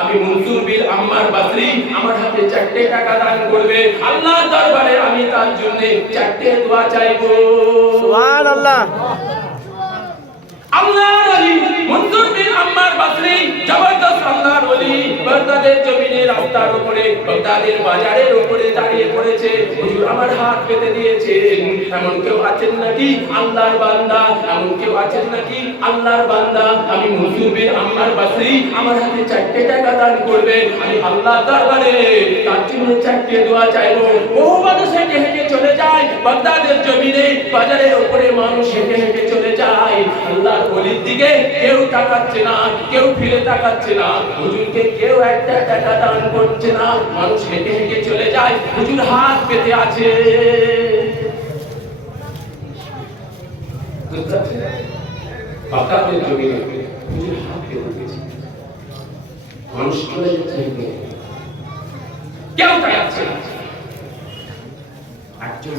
আমি মনসুর বিল আম্মার বাসরি, আমার হাতে চারটে টাকা দান করবে। আল্লাহ দরবারে আমি তার জন্য চারটে দোয়া চাইব। সুবহানাল্লাহ। আল্লাহর ওলি মনসুর বিন আম্মার বাসরি, জবরদস্ত আল্লাহর ওলি জমিনে রাস্তার উপরে বাজারের উপরে দাঁড়িয়ে পড়েছে। হুজুর আমার হাত পেতে দিয়েছেন এমন কেউ আছেন নাকি? আল্লাহর বান্দা। এমন কেউ আছেন নাকি? আল্লাহর বান্দা। আমি মনসুর বিন আম্মার বাসরি, আমার হাতে চারটে টাকা দান করবে। আমি আল্লাহর দরবারে তার জন্য চারটে দোয়া চাইব। বহু মানুষ হেঁটে হেঁটে চলে বাগদাদের জমিনে, বাজারের উপরে মানুষ হেঁটে হেঁটে চলে যায়। আল্লাহর গলির দিকে কেউ তাকাচ্ছে না, কেউ ফিরে তাকাচ্ছে না। হুজুরকে কেউ একটা টাকা দান করছে না, মানুষ হেঁটে হেঁটে চলে যায়। হুজুর হাত পেতে আছে। জমিনে হুজুর হাত পেতে মানুষ চলে যাচ্ছে হেঁটে হেঁটে। কেউ তাকাচ্ছে না একজন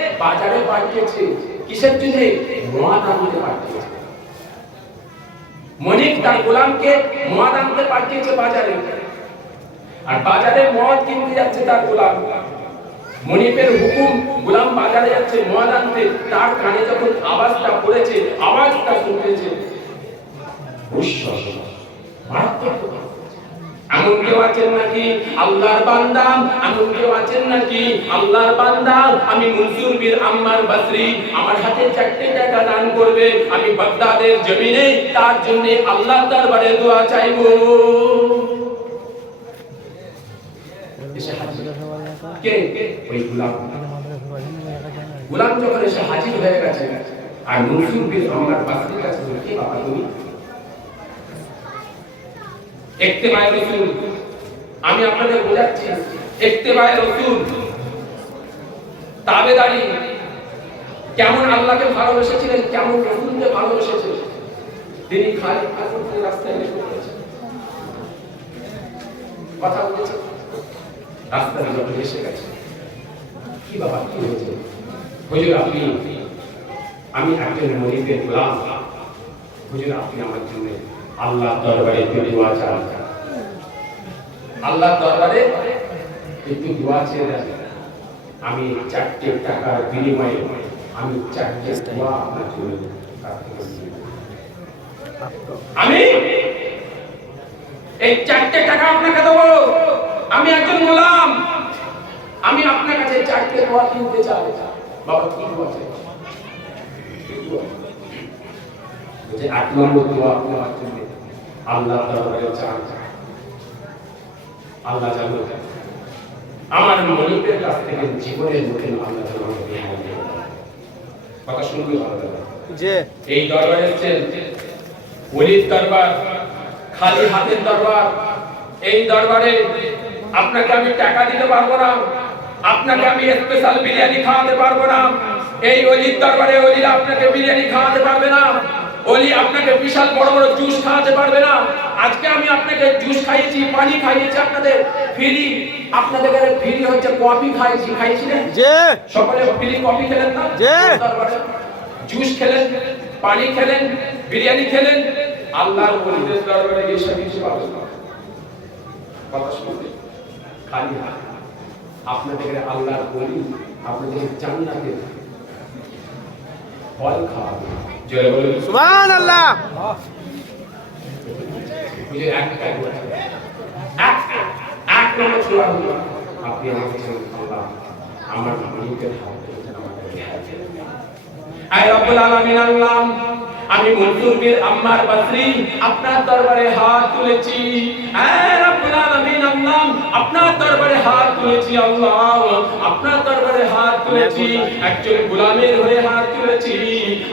বাজারে পাঠিয়েছে, কিসের জন্য? মদ আনতে পাঠিয়েছে। মনিব তার গোলামকে মদ আনতে পাঠিয়েছে বাজারে। আর বাজারে মদ কিনতে যাচ্ছে তার গোলাম। মনিবের হুকুম, গোলাম বাজারে যাচ্ছে মদ আনতে তার কানে যখন আওয়াজটা পড়েছে, আওয়াজটা শুনতেছে। উশ্বাস মারাত্মক। এমন কেউ আছেন নাকি? আল্লাহর বান্দা এমন কেউ আছেন নাকি? আল্লাহর বান্দা, আমি মনসুর বীর আম্মার বাসরি। আমার হাতে চারটে টাকা দান করবে। আমি বাগদাদের জমিনে, তার জন্য আল্লাহর দরবারে দোয়া চাইব। কে? ওই গোলাম। গোলাম যখন এসে হাজির হয়ে গেছে, আর মনসুর বীর আম্মার বাসরির কাছে বাবা, তুমি ইত্তেবায়ে রাসূল, আমি আপনাদের বোঝাচ্ছি রাসূল কেমন আল্লাহকে ভালোবেসেছিলেন, কেমন রাসূলকে ভালোবেসেছিলেন, তিনি খালি রাস্তায় করেছেন কথা বলেছেন? রাস্তায় এসে গেছে। কি বাবা, কি হয়েছে? হুজুর, আপনি, আমি একজন মরিবের গোলাম। হুজুর, আপনি আমার জন্য আল্লাহ দরবারে একটু দোয়া চান আল্লাহ দরবারে একটু দোয়া চেয়ে আমি চারটে টাকার বিনিময়ে আমি চারটে দোয়া আপনার জন্য আমি এই চারটে টাকা আপনাকে দেবো। আমি একজন গোলাম। আমি আপনার কাছে চারটে দোয়া কিনতে চাই। বাবা, কি দোয়া চাই? যে আট নম্বর দোয়া জন্য আল্লাহ দরবারে চান। আল্লাহ জানো আমার মনিবের কাছ থেকে জীবনের মুখে আল্লাহ। কথা শুনবে যে এই দরবারে ওলির দরবার খালি হাতের দরবার। এই দরবারে আপনাকে আমি টাকা দিতে পারব না। আপনাকে আমি স্পেশাল বিরিয়ানি খাওয়াতে পারব না। এই অলির দরবারে অলিরা আপনাকে বিরিয়ানি খাওয়াতে পারবে না। অলি আপনাকে বিশাল বড় বড় জুস খাওয়াতে পারবে না। আজকে আমি আপনাকে জুস খাইয়েছি পানি খাইয়েছি আপনাদের। ফ্রি আপনাদের কাছে ফ্রি হচ্ছে কফি খাইয়েছি খাইয়েছিলেন যে সকলে ফ্রি কফি খেলেন না? যে। জুস খেলেন পানি খেলেন বিরিয়ানি খেলেন। আল্লাহর ওলিদের দরবারে গিয়ে সব কিছু পাবেন। কথা শুনতে। খালি আপনাদের আল্লাহর ওলি আপনাদের জান্নাতে ফল খাওয়াবে। সুবহানাল্লাহ। বুঝে এক এক এক এক নম্বর ছোড়া হলো আপনি আমাকে আল্লাহ আমার মালিকের হাত থেকে আমাকে রেহাই দিন। আয় রব্বুল আলামিন আল্লাহ আমি মনসুর বীর আম্মার বাসরি আপনার দরবারে হাত তুলেছি। আয় রব্বুল আলামিন আল্লাহ আপনার দরবারে হাত তুলেছি আল্লাহ। আপনার করেছি, একজন গোলামের হয়ে হাত তুলেছি।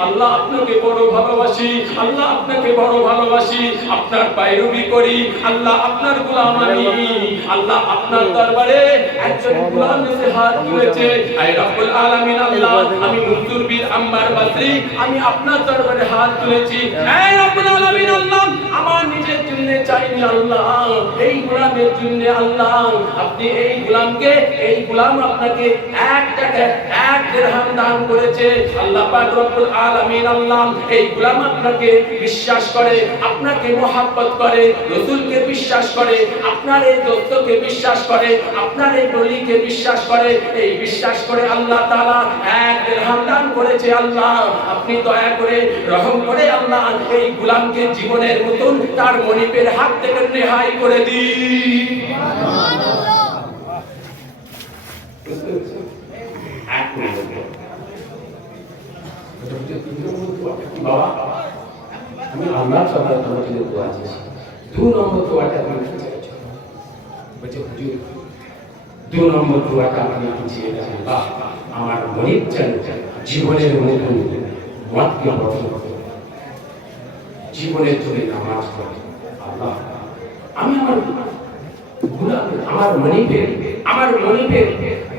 আল্লাহ আপনাকে বড় ভালোবাসি, আল্লাহ আপনাকে বড় ভালোবাসি। আপনার পায়রবি করি, আল্লাহ আপনার গোলাম আমি। আল্লাহ আপনার দরবারে একজন গোলাম এসে হাত তুলেছে। আই রব্বুল আলামিন, আল্লাহ, আমি মনসুর বীর আম্বার বাসরি আমি আপনার দরবারে হাত তুলেছি। এই রব্বুল আলামিন আল্লাহ, আমার নিজের জন্য চাইনি আল্লাহ, এই গোলামের জন্য আল্লাহ। আপনি এই গোলামকে, এই গোলাম আপনাকে এক টাকা, এক দিরহাম দান করেছে। আল্লাহ পাক রব্বুল আলামিন আল্লাহ, এই গোলাম আপনাকে বিশ্বাস করে, আপনাকে মোহাব্বত করে, রসুলকে বিশ্বাস করে, আপনার এই দোস্তকে বিশ্বাস করে, আপনার এই বলিকে বিশ্বাস করে। এই বিশ্বাস করে আল্লাহ তাআলা এক দিরহাম দান করেছে। আল্লাহ, আপনি দয়া করে রহম করে আল্লাহ এই গোলামকে জীবনের মতন তার মনিপের হাত থেকে রেহাই করে দিন। বাবা, আমি আল্লাহর সবার তোমার দোয়া চেয়েছি দু নম্বর দোয়াটা তুমি কি বলছে, হুজুর, দু নম্বর দোয়াটা আপনি কি চেয়েছেন বাহ, আমার মনিব যেন জীবনের মতন মতকে করে। জীবনের জন্য নামাজ পড়ে, আল্লাহ। আমি আমার আমার মনিবের আমার মনিবের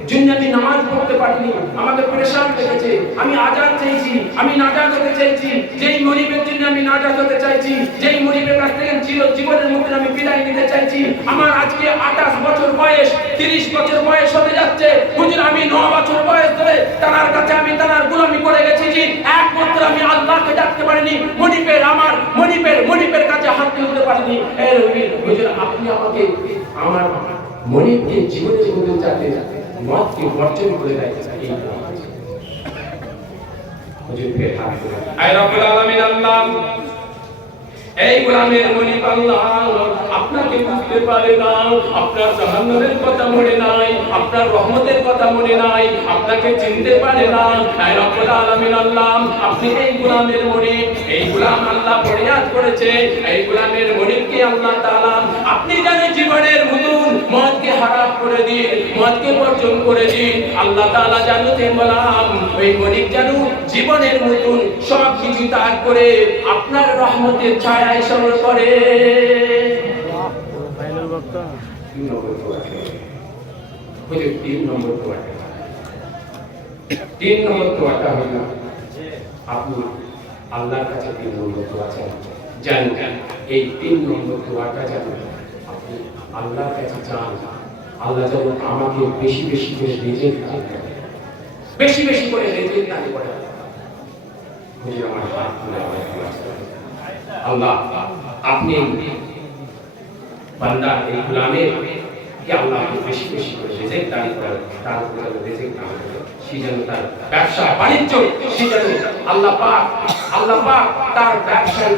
জন্য আমি নামাজ পড়তে পারিনি, আমাকে পরেশান রেখেছে। আমি আজাদ চাইছি, আমি নাজাত হতে চাইছি। যেই মনিবের জন্য আমি নাজাত হতে চাইছি, যেই মনিবের কাছ থেকে চির জীবনের মধ্যে আমি বিদায় নিতে চাইছি, আমার আজকে আঠাশ বছর বয়স, তিরিশ বছর বয়স হতে যাচ্ছে। হুজুর, আমি ন বছর তার কাছে আমি তার গোলামি করে গেছি যে একমাত্র আমি আল্লাহকে ডাকতে পারিনি, মনিবের আমার, মনিবের মনিবের কাছে হাত তুলতে পারিনি। এই রবি, হুজুর, আপনি আমাকে আমার মনিবকে জীবনের মধ্যে যাতে মতকে বর্জন করে দেয় এই রব্বুল আলামিন, আল্লাহ। এই মনি আপনাকে বুঝতে পারে না। আপনার জাহান্নামের কথা মনে নাই, আপনার রহমতের কথা মনে নাই, আপনাকে চিনতে পারে না। রব্বুল আল্লাহ, আপনি এই গোলামের মনি এই গোলাম আল্লাহ ফরিয়াদ করেছে, এই গোলামের মনিকে আল্লাহ তাআলা, আপনি জানেন জীবনের মতন মদকে হারাম করে দিন মদকে বর্জন করে দিন আল্লাহ তাআলা জানুতে বলাম ওই মনিব জানু জীবনের মতন সব কিছু ত্যাগ করে আপনার রহমতের ছায়ায় সরল করে তিন নম্বর। তিন দোয়াটা। হইল আপনি আল্লাহর কাছে তিন নম্বর দোয়া চান জানেন, এই তিন নম্বর দোয়াটা আপনি আল্লাহর কাছে চান, আল্লাহ যেন আমাকে বেশি বেশি করে দান করে। বেশি বেশি করে রেজেক দান করে। আল্লাহ, আপনি বান্দা এই গোলামের কে আল্লাহ বেশি বেশি করে রিজিক দান করেন, তার উপরে রিজিক দান ব্যবসা বাণিজ্য আল্লাহ আল্লাহ তার ব্যবসায়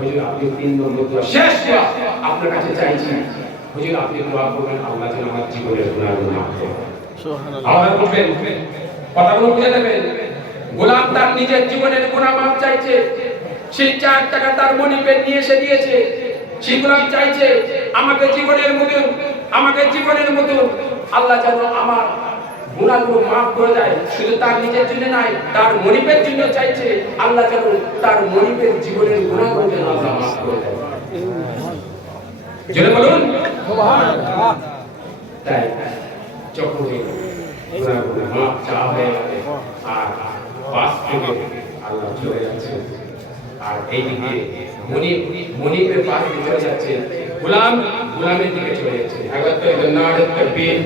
হুজুর আপনি তিন নম্বর দোয়া শেষ দোয়া। আপনার কাছে চাইছি। হুজুর আপনি দোয়া করবেন আল্লাহ যেন আমার জীবনের মাফ করেন কথাগুলো বুঝে নেবেন। গোলাম তার নিজের জীবনের চাইছে। সেই চার টাকা তার মনিপের নিয়ে এসে দিয়েছে। সেই গোলাম চাইছে আমাকে জীবনের মতো আমাকে জীবনের মতো আল্লাহ যেন আমার গুণাগুলো মাফ করে দেয়। শুধু তার নিজের জন্য নাই তার মনিপের জন্য চাইছে আল্লাহ যেন তার মনিপের জীবনের গুণাগুলো যেন আল্লাহ মাফ করে দেয়। জোরে বলুন। তাই এই গুনাহগুলো মাফ চাওয়া হয়ে গেলে আর থেকে আল্লাহ চলে যাচ্ছে, আর এইদিকে মনি মনিপের পাশ চলে যাচ্ছে, গোলাম, গোলামের দিকে চলে যাচ্ছে। একবার তো নাড়ে তকবীর